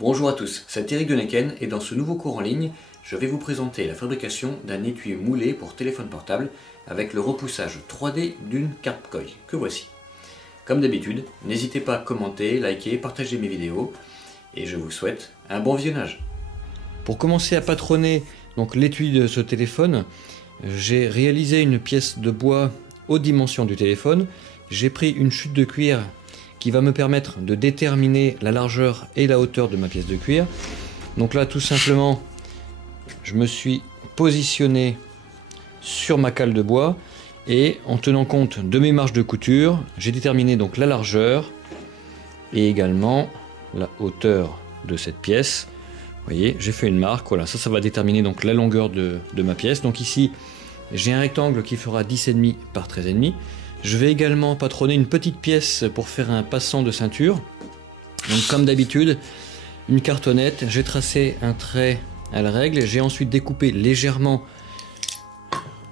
Bonjour à tous, c'est Eric de Neken et dans ce nouveau cours en ligne, je vais vous présenter la fabrication d'un étui moulé pour téléphone portable avec le repoussage 3D d'une carte Koi, que voici. Comme d'habitude, n'hésitez pas à commenter, liker, partager mes vidéos et je vous souhaite un bon visionnage. Pour commencer à patronner l'étui de ce téléphone, j'ai réalisé une pièce de bois aux dimensions du téléphone. J'ai pris une chute de cuir qui va me permettre de déterminer la largeur et la hauteur de ma pièce de cuir. Donc là, tout simplement, je me suis positionné sur ma cale de bois et en tenant compte de mes marges de couture, j'ai déterminé donc la largeur et également la hauteur de cette pièce. Vous voyez, j'ai fait une marque, voilà, ça va déterminer donc la longueur de ma pièce. Donc ici, j'ai un rectangle qui fera 10,5 par 13,5. Je vais également patronner une petite pièce pour faire un passant de ceinture. Donc comme d'habitude, une cartonnette, j'ai tracé un trait à la règle, j'ai ensuite découpé légèrement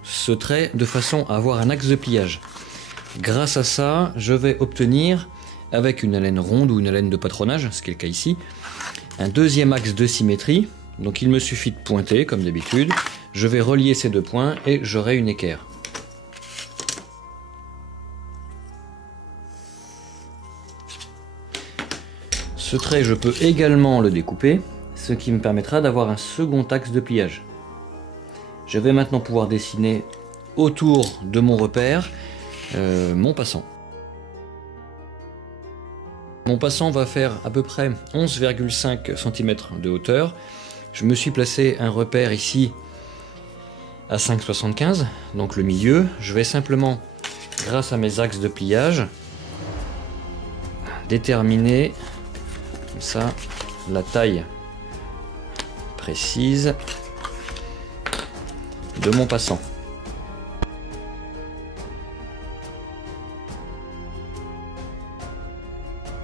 ce trait de façon à avoir un axe de pliage. Grâce à ça, je vais obtenir, avec une alène ronde ou une alène de patronage, ce qui est le cas ici, un deuxième axe de symétrie. Donc il me suffit de pointer comme d'habitude, je vais relier ces deux points et j'aurai une équerre. Ce trait, je peux également le découper, ce qui me permettra d'avoir un second axe de pliage. Je vais maintenant pouvoir dessiner autour de mon repère mon passant. Mon passant va faire à peu près 11,5 cm de hauteur. Je me suis placé un repère ici à 5,75, donc le milieu. Je vais simplement, grâce à mes axes de pliage, déterminer comme ça la taille précise de mon passant.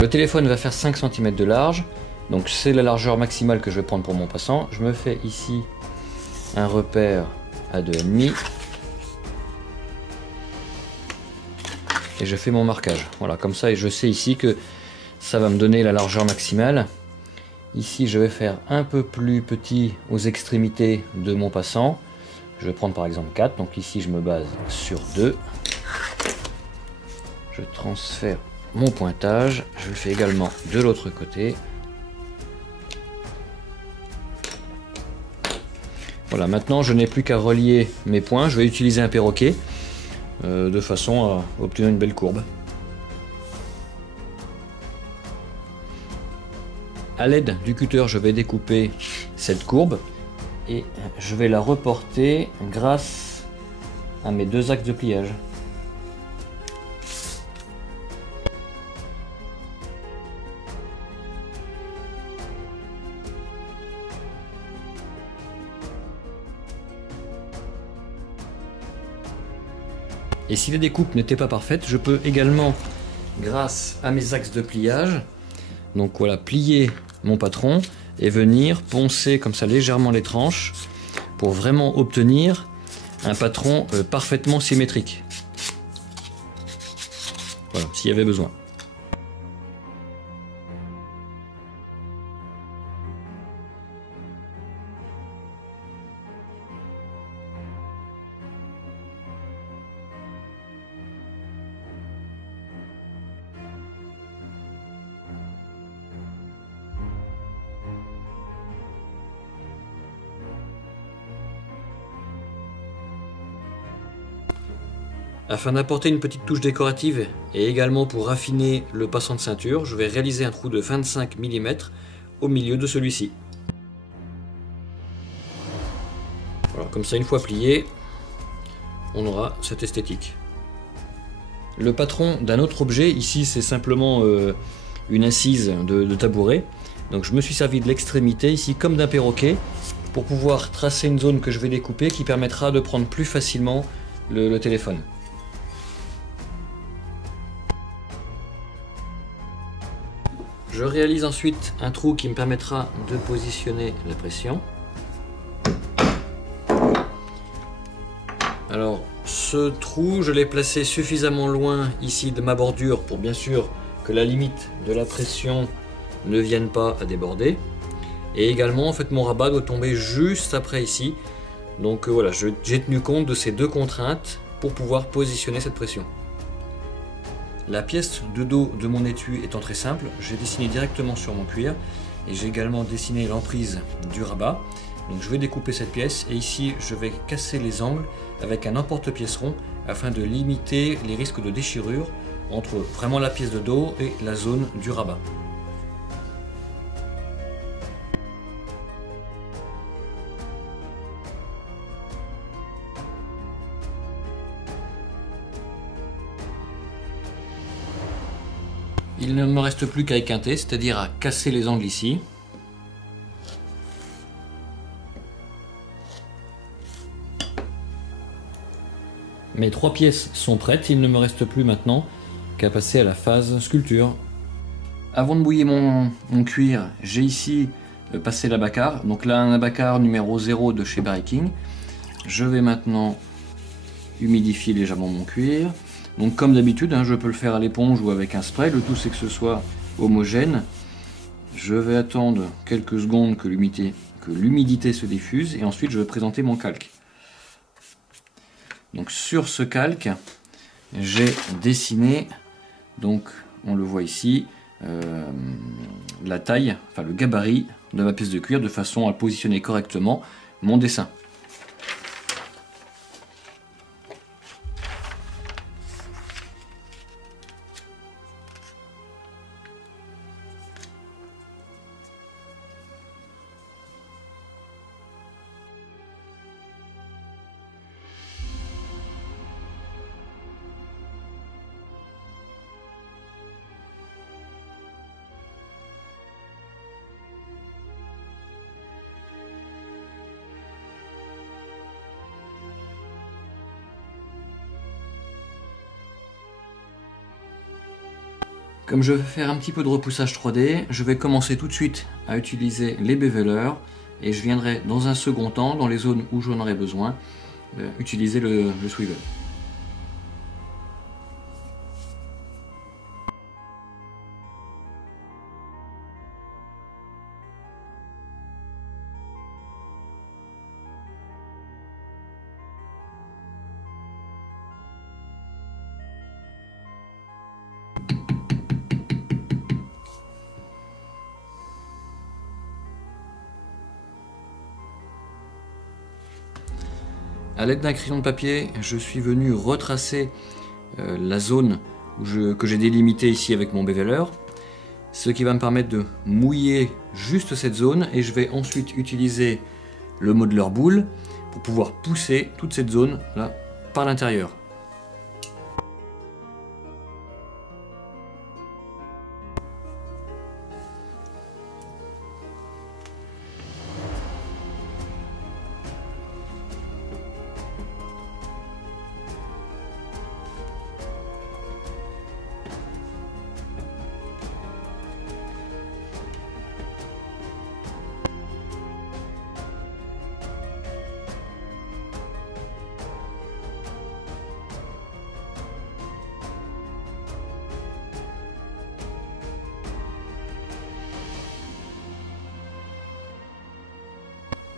Le téléphone va faire 5 cm de large, donc c'est la largeur maximale que je vais prendre pour mon passant. Je me fais ici un repère à 2,5 et je fais mon marquage. Voilà, comme ça, et je sais ici que ça va me donner la largeur maximale. Ici, je vais faire un peu plus petit aux extrémités de mon passant. Je vais prendre par exemple 4, donc ici je me base sur 2. Je transfère mon pointage, je le fais également de l'autre côté. Voilà, maintenant je n'ai plus qu'à relier mes points. Je vais utiliser un perroquet de façon à obtenir une belle courbe. À l'aide du cutter, je vais découper cette courbe et je vais la reporter grâce à mes deux axes de pliage. Et si la découpe n'était pas parfaite, je peux également, grâce à mes axes de pliage, donc voilà, plier mon patron et venir poncer comme ça légèrement les tranches pour vraiment obtenir un patron parfaitement symétrique. Voilà, s'il y avait besoin. Afin d'apporter une petite touche décorative et également pour raffiner le passant de ceinture, je vais réaliser un trou de 25 mm au milieu de celui-ci. Voilà, comme ça, une fois plié, on aura cette esthétique. Le patron d'un autre objet, ici c'est simplement une assise de tabouret. Donc je me suis servi de l'extrémité ici comme d'un perroquet pour pouvoir tracer une zone que je vais découper qui permettra de prendre plus facilement le téléphone. Je réalise ensuite un trou qui me permettra de positionner la pression. Alors ce trou, je l'ai placé suffisamment loin ici de ma bordure pour bien sûr que la limite de la pression ne vienne pas à déborder. Et également, en fait, mon rabat doit tomber juste après ici. Donc voilà, j'ai tenu compte de ces deux contraintes pour pouvoir positionner cette pression. La pièce de dos de mon étui étant très simple, j'ai dessiné directement sur mon cuir et j'ai également dessiné l'emprise du rabat. Donc je vais découper cette pièce et ici je vais casser les angles avec un emporte-pièce rond afin de limiter les risques de déchirure entre vraiment la pièce de dos et la zone du rabat. Il ne me reste plus qu'à équinter, c'est-à-dire à casser les angles ici. Mes trois pièces sont prêtes, il ne me reste plus maintenant qu'à passer à la phase sculpture. Avant de bouillir mon cuir, j'ai ici passé l'abacar. Donc là, un abacar numéro 0 de chez Barry King. Je vais maintenant humidifier légèrement mon cuir. Donc comme d'habitude, hein, je peux le faire à l'éponge ou avec un spray. Le tout c'est que ce soit homogène. Je vais attendre quelques secondes que l'humidité se diffuse et ensuite je vais présenter mon calque. Donc sur ce calque, j'ai dessiné, donc on le voit ici, la taille, enfin le gabarit de ma pièce de cuir de façon à positionner correctement mon dessin. Comme je vais faire un petit peu de repoussage 3D, je vais commencer tout de suite à utiliser les bevelers et je viendrai dans un second temps, dans les zones où j'en aurai besoin, utiliser le swivel. A l'aide d'un crayon de papier, je suis venu retracer la zone que j'ai délimitée ici avec mon beveler, ce qui va me permettre de mouiller juste cette zone et je vais ensuite utiliser le modeler boule pour pouvoir pousser toute cette zone là par l'intérieur.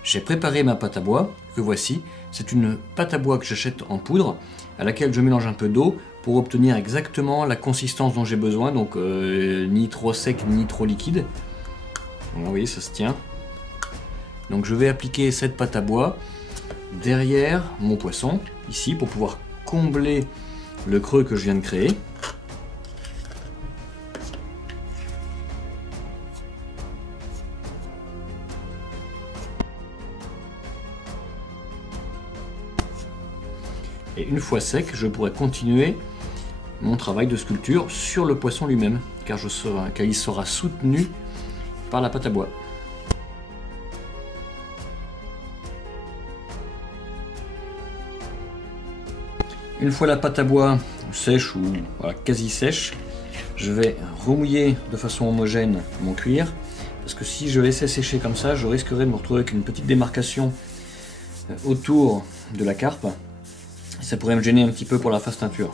J'ai préparé ma pâte à bois, que voici. C'est une pâte à bois que j'achète en poudre, à laquelle je mélange un peu d'eau pour obtenir exactement la consistance dont j'ai besoin, donc ni trop sec ni trop liquide. Donc, vous voyez, ça se tient. Donc je vais appliquer cette pâte à bois derrière mon poisson, ici, pour pouvoir combler le creux que je viens de créer. Et une fois sec, je pourrai continuer mon travail de sculpture sur le poisson lui-même, car il sera soutenu par la pâte à bois. Une fois la pâte à bois sèche ou voilà, quasi sèche, je vais remouiller de façon homogène mon cuir, parce que si je laissais sécher comme ça, je risquerais de me retrouver avec une petite démarcation autour de la carpe. Ça pourrait me gêner un petit peu pour la phase teinture.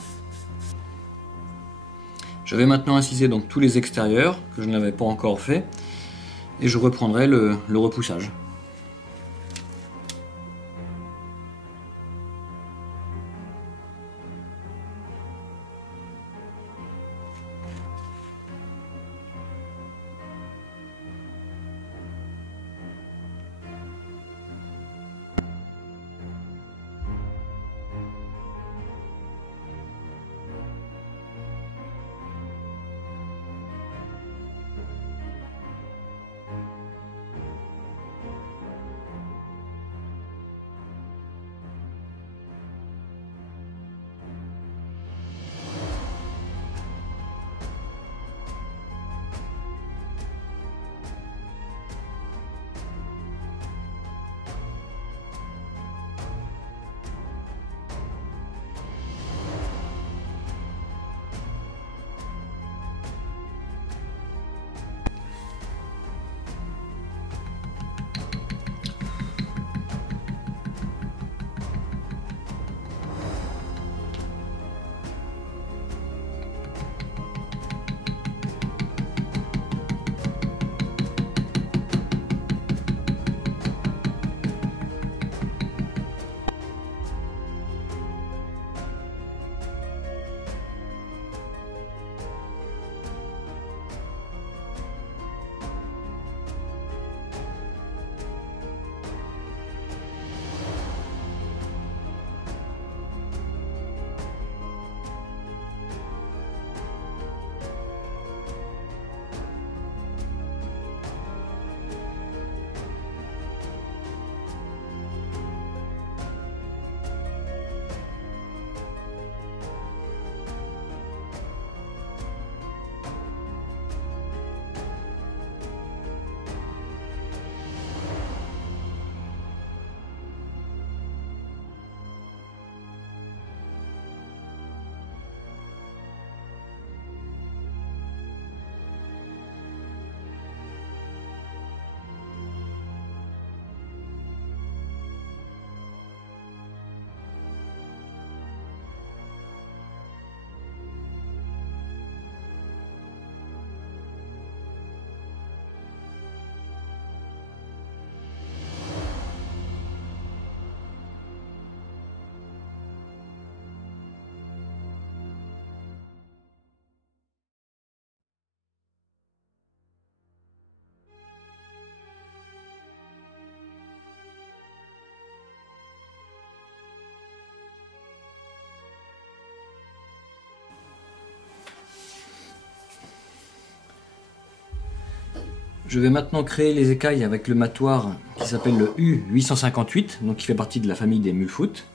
Je vais maintenant inciser donc tous les extérieurs que je n'avais pas encore fait. et je reprendrai le repoussage. Je vais maintenant créer les écailles avec le matoir qui s'appelle le U858, donc qui fait partie de la famille des Mulfoot.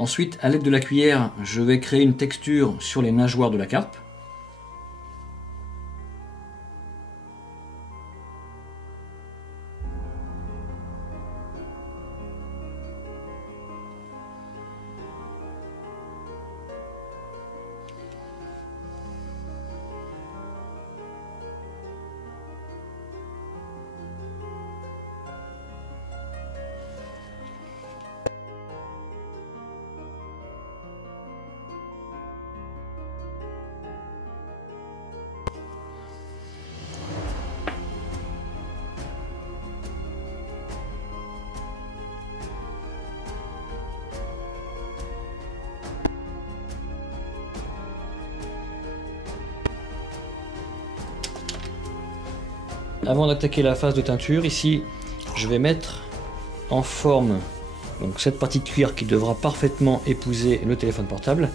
Ensuite, à l'aide de la cuillère, je vais créer une texture sur les nageoires de la carpe. Avant d'attaquer la phase de teinture, ici, je vais mettre en forme Donc cette partie de cuir qui devra parfaitement épouser le téléphone portable.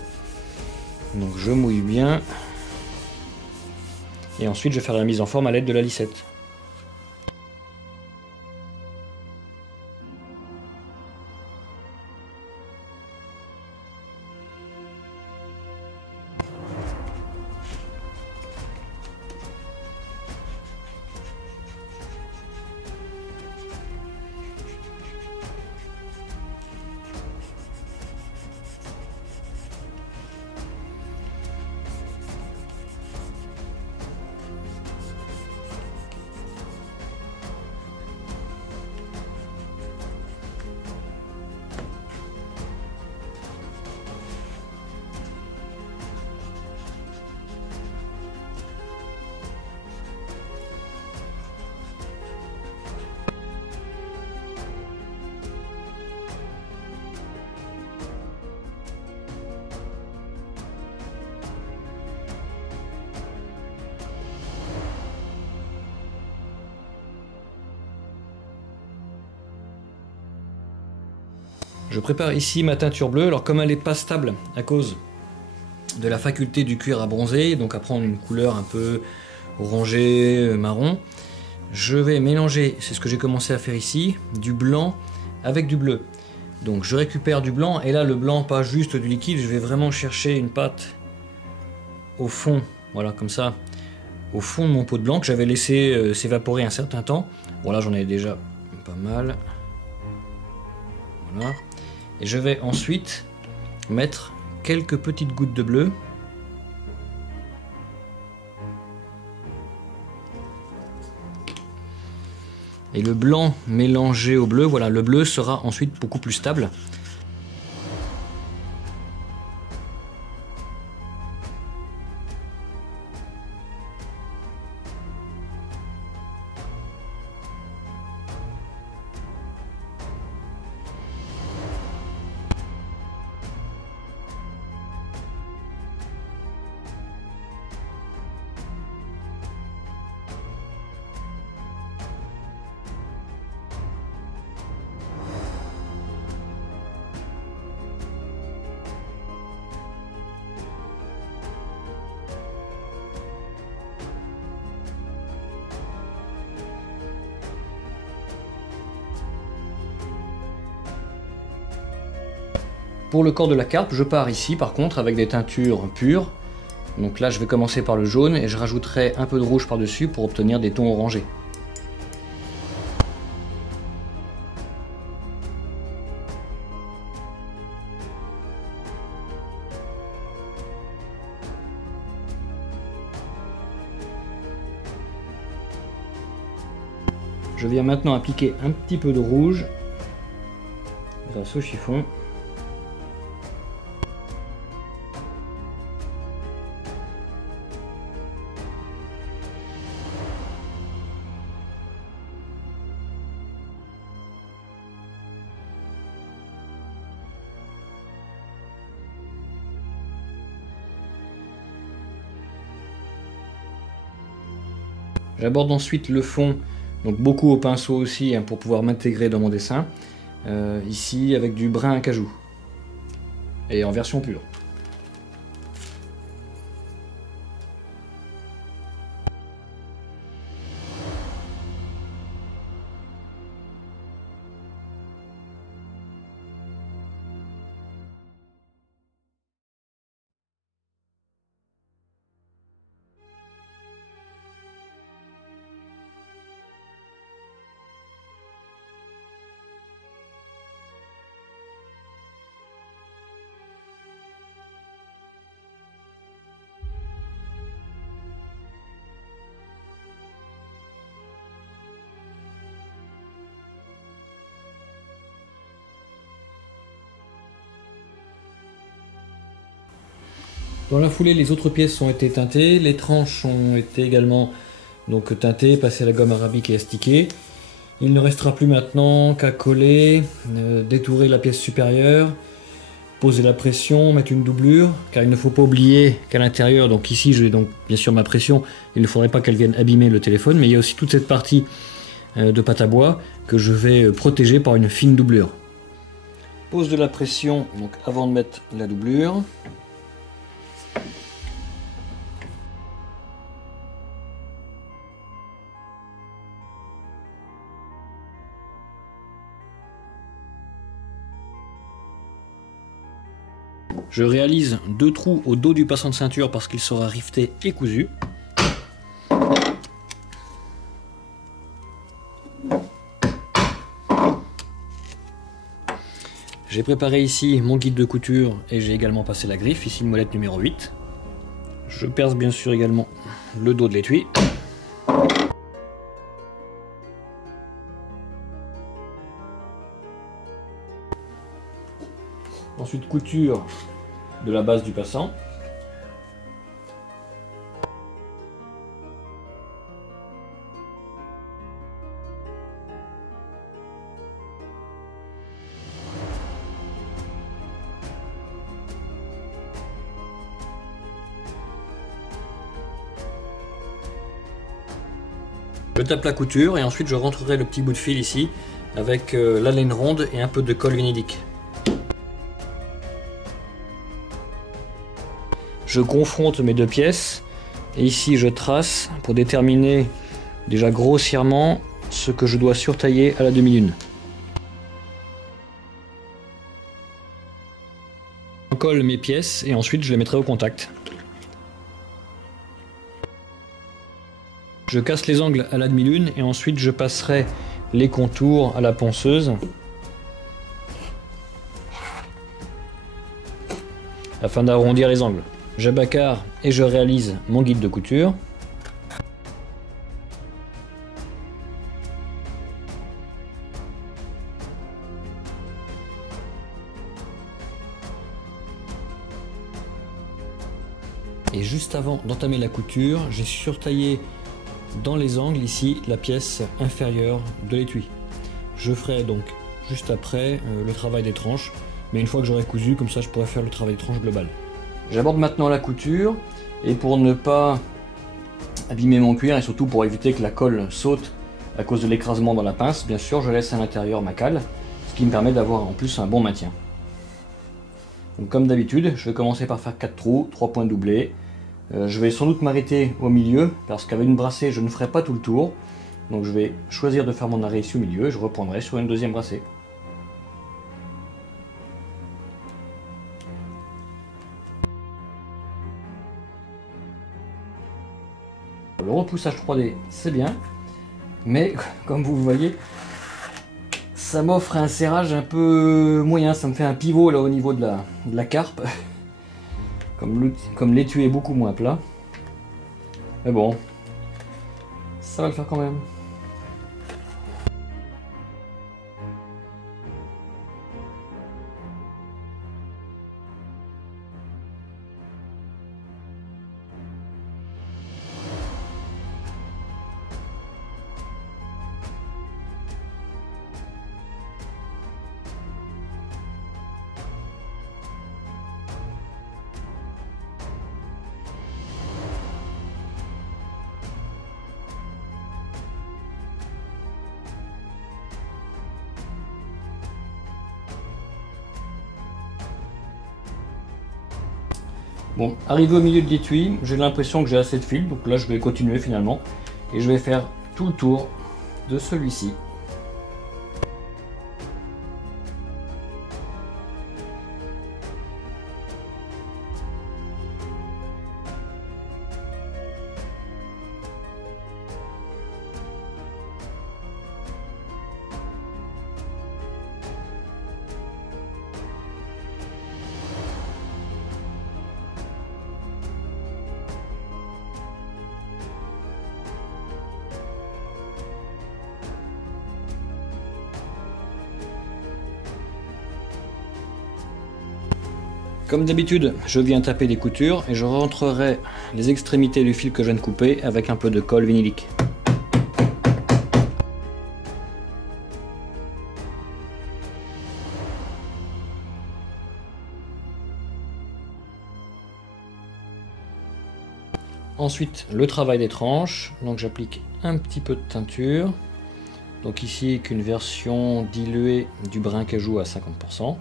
Donc je mouille bien. Et ensuite je vais faire la mise en forme à l'aide de la lissette. Je prépare ici ma teinture bleue, alors comme elle n'est pas stable à cause de la faculté du cuir à bronzer, donc à prendre une couleur un peu orangée, marron, je vais mélanger, c'est ce que j'ai commencé à faire ici, du blanc avec du bleu. Donc je récupère du blanc, et là le blanc, pas juste du liquide, je vais vraiment chercher une pâte au fond, voilà comme ça, au fond de mon pot de blanc que j'avais laissé s'évaporer un certain temps. Bon là j'en ai déjà pas mal. Voilà. Et je vais ensuite mettre quelques petites gouttes de bleu. Et le blanc mélangé au bleu, voilà, le bleu sera ensuite beaucoup plus stable. Pour le corps de la carpe, je pars ici par contre avec des teintures pures. Donc là je vais commencer par le jaune et je rajouterai un peu de rouge par-dessus pour obtenir des tons orangés. Je viens maintenant appliquer un petit peu de rouge grâce au chiffon. J'aborde ensuite le fond, donc beaucoup au pinceau aussi, hein, pour pouvoir m'intégrer dans mon dessin. Ici avec du brun à cajou. Et en version pure. Dans la foulée, les autres pièces ont été teintées, les tranches ont été également donc teintées, passées à la gomme arabique et astiquées. Il ne restera plus maintenant qu'à coller, détourer la pièce supérieure, poser la pression, mettre une doublure, car il ne faut pas oublier qu'à l'intérieur, donc ici j'ai donc bien sûr ma pression, il ne faudrait pas qu'elle vienne abîmer le téléphone, mais il y a aussi toute cette partie de pâte à bois que je vais protéger par une fine doublure. pose de la pression donc avant de mettre la doublure. Je réalise 2 trous au dos du passant de ceinture parce qu'il sera rifté et cousu. J'ai préparé ici mon guide de couture et j'ai également passé la griffe, ici une molette numéro 8. Je perce bien sûr également le dos de l'étui. Ensuite couture de la base du passant. Je tape la couture et ensuite je rentrerai le petit bout de fil ici avec la laine ronde et un peu de colle vinylique. Je confronte mes 2 pièces et ici je trace pour déterminer déjà grossièrement ce que je dois surtailler à la demi-lune. Je colle mes pièces et ensuite je les mettrai au contact. Je casse les angles à la demi-lune et ensuite je passerai les contours à la ponceuse afin d'arrondir les angles. J'abacarre et je réalise mon guide de couture. Et juste avant d'entamer la couture, j'ai surtaillé dans les angles ici la pièce inférieure de l'étui. Je ferai donc juste après le travail des tranches, mais une fois que j'aurai cousu, comme ça je pourrai faire le travail des tranches global. J'aborde maintenant la couture et pour ne pas abîmer mon cuir et surtout pour éviter que la colle saute à cause de l'écrasement dans la pince, bien sûr je laisse à l'intérieur ma cale, ce qui me permet d'avoir en plus un bon maintien. Donc comme d'habitude, je vais commencer par faire 4 trous, 3 points doublés. Je vais sans doute m'arrêter au milieu parce qu'avec une brassée je ne ferai pas tout le tour. Donc je vais choisir de faire mon arrêt ici au milieu et je reprendrai sur une deuxième brassée. Le repoussage 3D c'est bien, mais comme vous voyez, ça m'offre un serrage un peu moyen, ça me fait un pivot là au niveau de la carpe. Comme l'étui est beaucoup moins plat. Mais bon, ça va le faire quand même. Bon, arrivé au milieu de l'étui, j'ai l'impression que j'ai assez de fil, donc là je vais continuer finalement et je vais faire tout le tour de celui-ci. Comme d'habitude, je viens taper des coutures et je rentrerai les extrémités du fil que je viens de couper avec un peu de colle vinylique. Ensuite, le travail des tranches. Donc j'applique un petit peu de teinture. Donc ici, qu'une version diluée du brin cajou à 50%.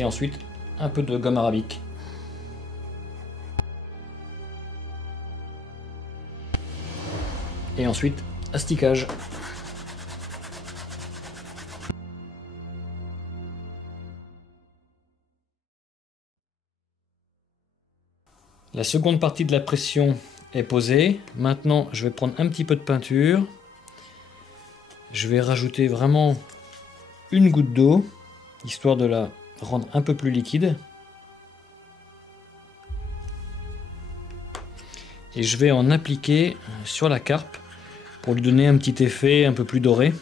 Et ensuite, un peu de gomme arabique. Et ensuite, asticage. La seconde partie de la pression est posée. Maintenant, je vais prendre un petit peu de peinture. Je vais rajouter vraiment une goutte d'eau, histoire de la rendre un peu plus liquide. Et je vais en appliquer sur la carpe pour lui donner un petit effet un peu plus doré.